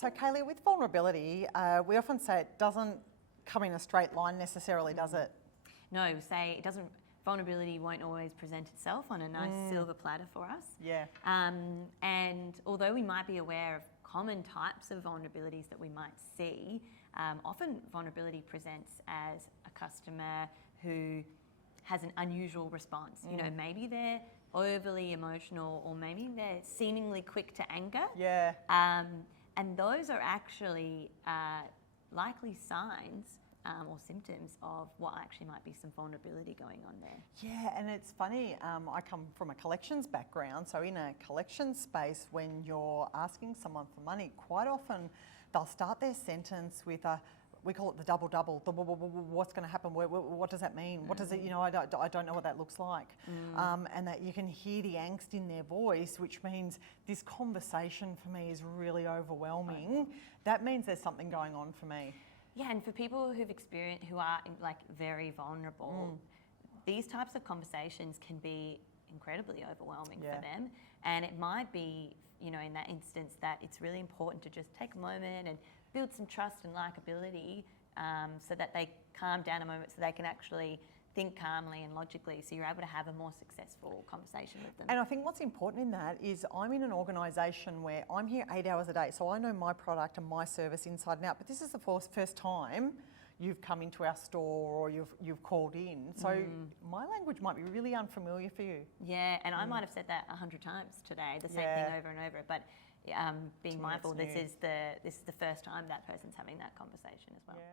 So Kaylee, with vulnerability, we often say it doesn't come in a straight line necessarily, does it? No, say it doesn't. Vulnerability won't always present itself on a nice silver platter for us. Yeah. And although we might be aware of common types of vulnerabilities that we might see, often vulnerability presents as a customer who has an unusual response. You know, maybe they're overly emotional, or maybe they're seemingly quick to anger. Yeah. And those are actually likely signs or symptoms of what actually might be some vulnerability going on there. Yeah, and it's funny, I come from a collections background, so in a collection space, when you're asking someone for money, quite often they'll start their sentence with we call it the double-double, what's going to happen, what does that mean, what does it, you know, I don't know what that looks like. And that you can hear the angst in their voice, which means this conversation for me is really overwhelming. That means there's something going on for me. Yeah, and for people who are like very vulnerable, these types of conversations can be incredibly overwhelming for them. And it might be, you know, in that instance that it's really important to just take a moment and build some trust and likability so that they calm down a moment, so they can actually think calmly and logically, so you're able to have a more successful conversation with them. And I think what's important in that is I'm in an organisation where I'm here 8 hours a day, so I know my product and my service inside and out, but this is the first time you've come into our store or you've called in. So my language might be really unfamiliar for you. Yeah, and I might have said that 100 times today, the same thing over and over, but being mindful, this is the first time that person's having that conversation as well. Yeah.